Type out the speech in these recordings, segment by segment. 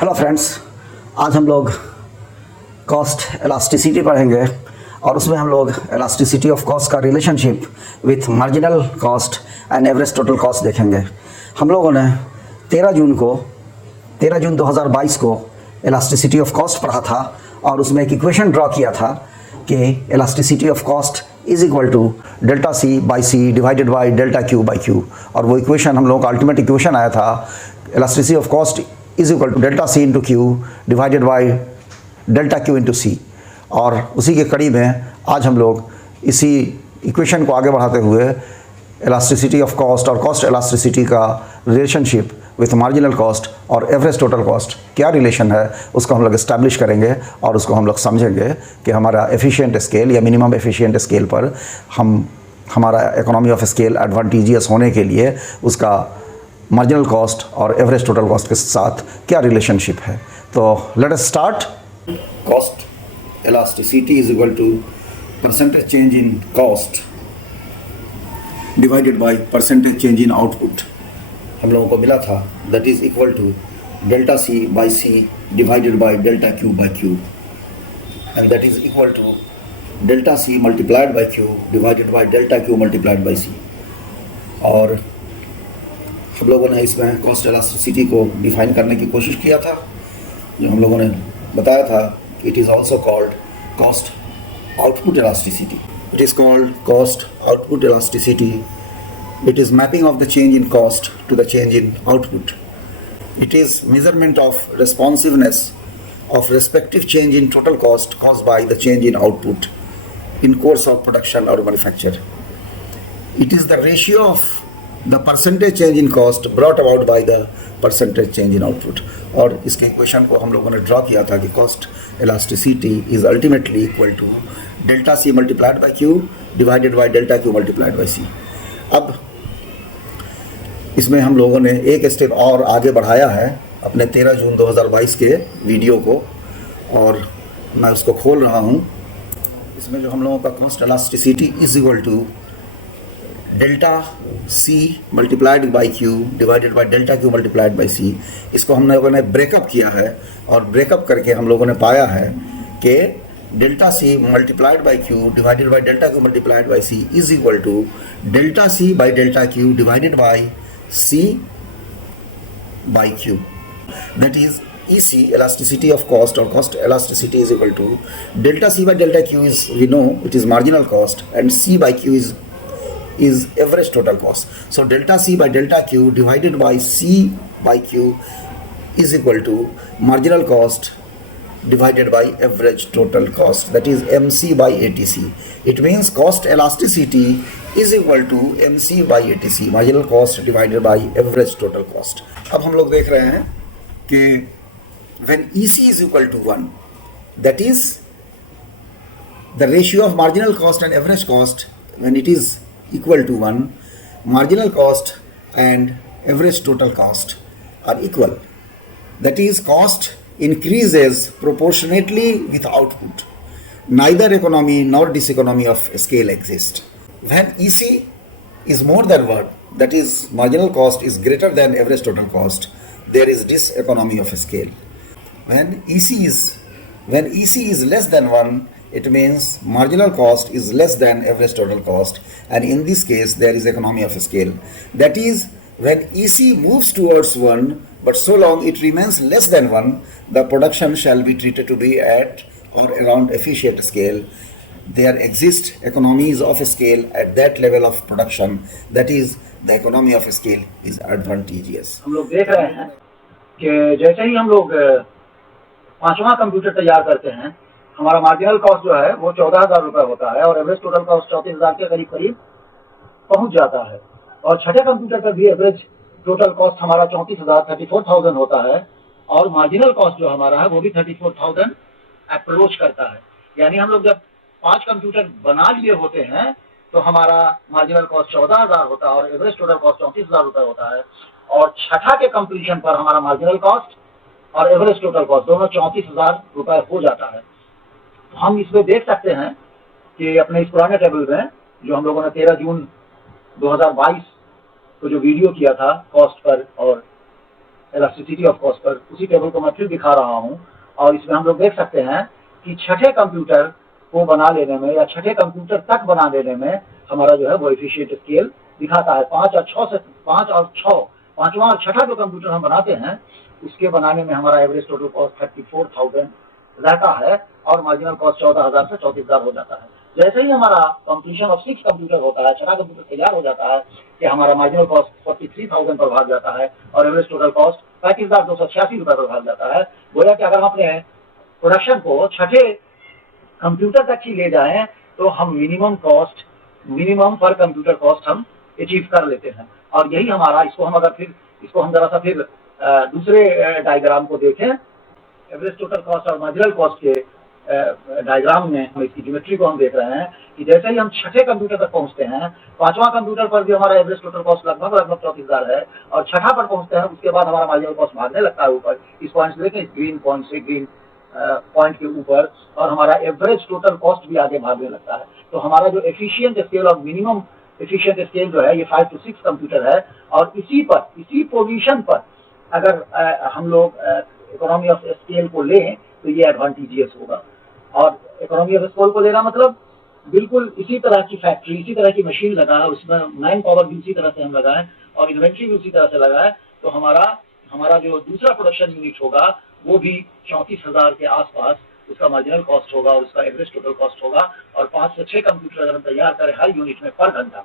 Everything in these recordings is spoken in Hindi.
हेलो फ्रेंड्स, आज हम लोग कॉस्ट इलास्टिसिटी पढ़ेंगे और उसमें हम लोग इलास्टिसिटी ऑफ कॉस्ट का relationship with marginal cost and average total cost देखेंगे। हम लोगों ने 13 जून 2022 को इलास्टिसिटी ऑफ कॉस्ट पढ़ा था और उसमें एक इक्वेशन ड्रॉ किया था कि elasticity of cost is equal to delta C by C divided by delta Q by Q. और वो इक्वेशन हम लोगों का अल्टीमेट इक्वेशन आया था elasticity of cost is equal to delta C into Q divided by delta Q into C. और उसी के कड़ी में आज हम लोग इसी इक्वेशन को आगे बढ़ाते हुए इलास्टिसिटी ऑफ कॉस्ट और कॉस्ट इलास्टिसिटी का रिलेशनशिप विथ मार्जिनल कॉस्ट और एवरेज टोटल कॉस्ट क्या रिलेशन है उसको हम लोग इस्टेब्लिश करेंगे और उसको हम लोग समझेंगे कि हमारा एफिशिएंट स्केल या मिनिमम एफिशिएंट स्केल पर हमारा इकोनॉमी ऑफ स्केल एडवांटेजियस होने के लिए उसका मार्जिनल कॉस्ट और एवरेज टोटल कॉस्ट के साथ क्या रिलेशनशिप है। तो let us start. Cost elasticity is equal to percentage change in cost divided by percentage change in output. हम लोगों को मिला था that is equal to delta C by C divided by delta Q by Q and that is equal to delta C multiplied by Q divided by delta Q multiplied by सी। और हम लोगों ने इसमें कॉस्ट इलास्टिसिटी को डिफाइन करने की कोशिश किया था, जो हम लोगों ने बताया था it is also called cost output elasticity. It is called cost output elasticity. It is mapping of the change in cost to the change in output. It is measurement of responsiveness of respective change in total cost caused by the change in output in course of production or manufacture. It is the ratio of the percentage change in cost brought about by the percentage change in output. और इसके इक्वेशन को हम लोगों ने ड्रॉ किया था कि cost elasticity is ultimately equal to delta C multiplied by Q divided by delta Q multiplied by C. अब इसमें हम लोगों ने एक स्टेप और आगे बढ़ाया है अपने 13 जून 2022 के वीडियो को, और मैं उसको खोल रहा हूँ। इसमें जो हम लोगों का cost elasticity is equal to delta C multiplied by Q divided by delta Q multiplied by C, इसको हम लोगों ने ब्रेकअप किया है और ब्रेकअप करके हम लोगों ने पाया है कि delta C multiplied by Q divided by delta Q multiplied by C is equal to delta C by delta Q divided by C by Q. That is EC, elasticity of cost, or cost elasticity is equal to delta C by delta Q is, we know it is marginal cost, and C by Q is average total cost. So delta C by delta Q divided by C by Q is equal to marginal cost divided by average total cost, that is MC by ATC. It means cost elasticity is equal to MC by ATC, marginal cost divided by average total cost. अब हम लोग देख रहे हैं कि when EC is equal to 1, that is the ratio of marginal cost and average cost, when it is equal to 1, marginal cost and average total cost are equal. That is cost increases proportionately with output. Neither economy nor diseconomy of scale exist. When EC is more than 1, that is marginal cost is greater than average total cost, there is diseconomy of scale. When EC is less than 1, it means marginal cost is less than average total cost, and in this case there is economy of scale. That is when EC moves towards 1, but so long it remains less than 1, the production shall be treated to be at or around efficient scale. There exist economies of scale at that level of production, that is the economy of scale is advantageous. हम लोग देख रहे हैं कि जैसे ही हम लोग पांचवा कंप्यूटर तैयार करते हैं, हमारा मार्जिनल कॉस्ट जो है वो 14,000 रुपये होता है और एवरेज टोटल कॉस्ट 34,000 के करीब करीब पहुंच जाता है। और छठे कंप्यूटर पर भी एवरेज टोटल कॉस्ट हमारा 34,000 होता है और मार्जिनल कॉस्ट जो हमारा है वो भी 34,000 अप्रोच करता है। यानी हम लोग जब 5 कंप्यूटर बना लिए होते हैं तो हमारा मार्जिनल कॉस्ट 14,000 होता है और एवरेज टोटल कॉस्ट 34,000 रुपये होता है, और छठा के कंप्लीशन पर हमारा मार्जिनल कॉस्ट और एवरेज टोटल कॉस्ट दोनों 34,000 रुपये हो जाता है। तो हम इसमें देख सकते हैं कि अपने इस पुराने टेबल में जो हम लोगों ने 13 जून 2022 को जो वीडियो किया था कॉस्ट पर और इलास्टिसिटी ऑफ कॉस्ट पर, उसी टेबल को मैं फिर दिखा रहा हूँ। और इसमें हम लोग देख सकते हैं कि छठे कंप्यूटर को बना लेने में या छठे कंप्यूटर तक बना लेने में हमारा जो है वो एफिशिएंट स्केल दिखाता है। 5 और 6 पांचवा और छठा जो कंप्यूटर हम बनाते हैं उसके बनाने में हमारा एवरेज टोटल कॉस्ट 34,000 रहता है और मार्जिनल कॉस्ट 14,000 से 34,000 हो जाता है। जैसे ही हमारा कंप्लीशन ऑफ 6 कंप्यूटर होता है, छठा कंप्यूटर तैयार हो जाता है कि हमारा मार्जिनल कॉस्ट 43,000 पर भाग जाता है और एवरेज टोटल कॉस्ट 35,286 रुपए पर भाग जाता है। गोया कि अगर हम अपने प्रोडक्शन को छठे कंप्यूटर तक ही ले जाएं तो हम मिनिमम पर कंप्यूटर कॉस्ट हम अचीव कर लेते हैं। और यही हमारा, इसको हम जरा सा फिर दूसरे डायग्राम को देखें, एवरेज टोटल कॉस्ट और मार्जिनल कॉस्ट के डायग्राम में हम इसकी ज्योमेट्री को हम देख रहे हैं कि जैसे ही हम छठे कंप्यूटर तक पहुंचते हैं, पांचवा कंप्यूटर पर भी हमारा एवरेज टोटल कॉस्ट लगभग 34,000 है और छठा पर पहुंचते हैं, उसके बाद हमारा मार्जिनल कॉस्ट भागने लगता है ऊपर। इस पॉइंट से देखें, इस ग्रीन पॉइंट से ग्रीन पॉइंट के ऊपर, और हमारा एवरेज टोटल कॉस्ट भी आगे भागने लगता है। तो हमारा जो एफिशिएंट स्केल और मिनिमम एफिशिएंट स्केल जो है ये 5 to 6 कंप्यूटर है। और इसी पोजीशन पर अगर हम लोग इकोनॉमी ऑफ स्केल को लें तो ये एडवांटेजियस होगा। और इकोनॉमी ऑफ स्केल को लेना मतलब बिल्कुल इसी तरह की फैक्ट्री, इसी तरह की मशीन लगाए और उसमें मैन पावर भी उसी तरह से हम लगाएं और इन्वेंट्री भी उसी तरह से लगाएं, तो हमारा जो दूसरा प्रोडक्शन यूनिट होगा वो भी 34,000 के आसपास उसका मार्जिनल कॉस्ट होगा और उसका एवरेज टोटल कॉस्ट होगा। और 5 से 6 कंप्यूटर अगर हम तैयार करें हर यूनिट में पर घंटा,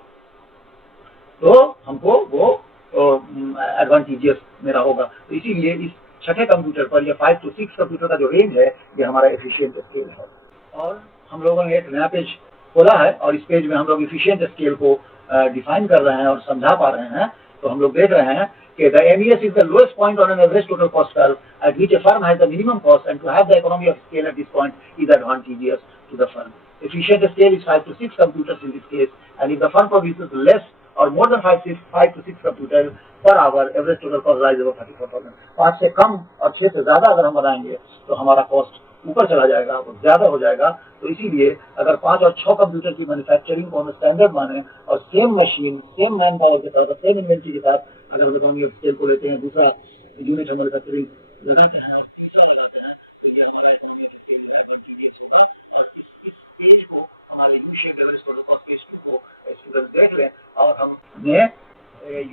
तो हमको वो एडवांटेजियस मेरा होगा। तो इसीलिए इस छठे कंप्यूटर पर या 5 to 6 कंप्यूटर का जो रेंज है ये हमारा एफिशिएंट स्केल है। और हम लोगों ने एक नया पेज खोला है और इस पेज में हम लोग एफिशिएंट स्केल को डिफाइन कर रहे हैं और समझा पा रहे हैं। तो हम लोग देख रहे हैं कि the MES is the lowest point on an average total cost curve at which a firm has the minimum cost, and to have the economy of scale at this point is advantageous to the firm. Efficient scale is 5 to 6 computers in this case, and if the firm produces less or more than 5 to 6 computers per hour, average total cost rises over 34,000. 5 से कम और 6 से ज्यादा अगर हम बनाएंगे तो हमारा कॉस्ट ऊपर चला जाएगा, ज्यादा हो जाएगा। तो इसीलिए अगर 5 और 6 कंप्यूटर की मैन्युफैक्चरिंग को हम स्टैंडर्ड माने और same machine, same man power के साथ, सेम इन्वेंट्री के साथ अगर हम इकोनॉमी ऑफ स्केल को लेते हैं, दूसरा यूनिट हम मैन्युफैक्चरिंग लगाते हैं, तीसरा लगाते हैं, तो ये हमारा इकोनॉमी ऑफ स्केल जो है एडवांटेजियस होगा। और इस पेज को हमारे U shape average total cost page 2 को स्टूडेंट देख लें। और हमने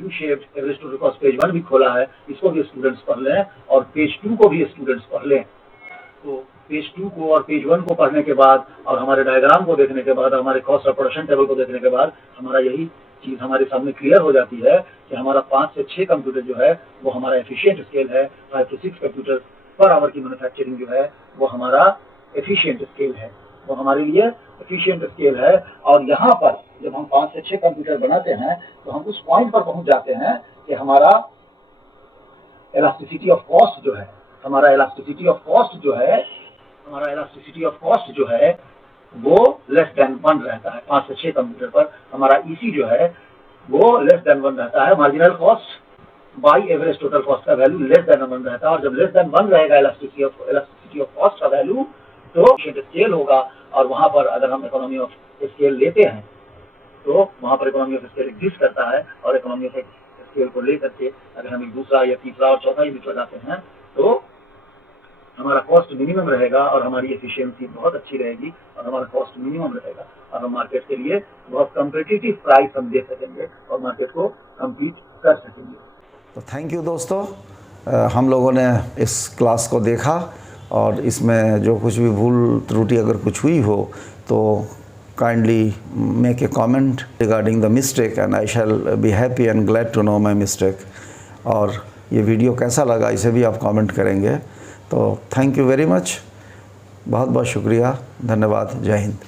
U shape average total cost page 1 भी खोला है, इसको भी स्टूडेंट्स पढ़ लें और पेज 2 को भी स्टूडेंट्स पढ़ लें। तो पेज 2 को और पेज 1 को पढ़ने के बाद और हमारे डायग्राम को देखने के बाद, हमारे कॉस्ट और प्रोडक्शन टेबल को देखने के बाद हमारा यही चीज हमारे सामने क्लियर हो जाती है कि हमारा 5 से 6 कंप्यूटर जो है वो हमारा एफिशिएंट स्केल है। 5 to 6 कंप्यूटर पर आवर की मैन्युफैक्चरिंग जो है वो हमारा एफिशिएंट स्केल है, वो हमारे लिए एफिशिएंट स्केल है। और यहाँ पर जब हम 5 से 6 कंप्यूटर बनाते हैं तो हम उस पॉइंट पर पहुंच जाते हैं कि हमारा इलास्टिसिटी ऑफ कॉस्ट जो है, हमारा इलास्टिसिटी ऑफ कॉस्ट जो है वो लेस देन 1 रहता है। 5 से 6 कंप्यूटर पर हमारा ईसी जो है वो लेस देन 1 रहता है। Marginal cost by average total cost का वैल्यू लेस देन 1 रहता है। और जब लेस देन 1 रहेगा इलास्टिसिटी ऑफ कॉस्ट का वैल्यू, तो स्केल होगा। और वहां पर अगर हम इकोनॉमी ऑफ स्केल लेते हैं तो वहां पर इकोनॉमी ऑफ स्केल एग्जिस्ट करता है। और इकोनॉमी ऑफ स्केल को लेकर के अगर हम एक दूसरा या तीसरा और चौथा यूनिट लगाते हैं तो हमारा कॉस्ट मिनिमम रहेगा और हमारी एफिशिएंसी बहुत अच्छी रहेगी और हमारा कॉस्ट मिनिमम रहेगा और हम मार्केट के लिए बहुत कम्पिटिटिव प्राइस हम दे सकेंगे और मार्केट को कम्पीट कर सकेंगे। तो थैंक यू दोस्तों, हम लोगों ने इस क्लास को देखा और इसमें जो कुछ भी भूल त्रुटि अगर कुछ हुई हो तो kindly make a comment regarding the mistake and I shall be happy and glad to know my mistake. और ये वीडियो कैसा लगा इसे भी आप कमेंट करेंगे। तो थैंक यू वेरी मच, बहुत बहुत शुक्रिया, धन्यवाद, जय हिंद।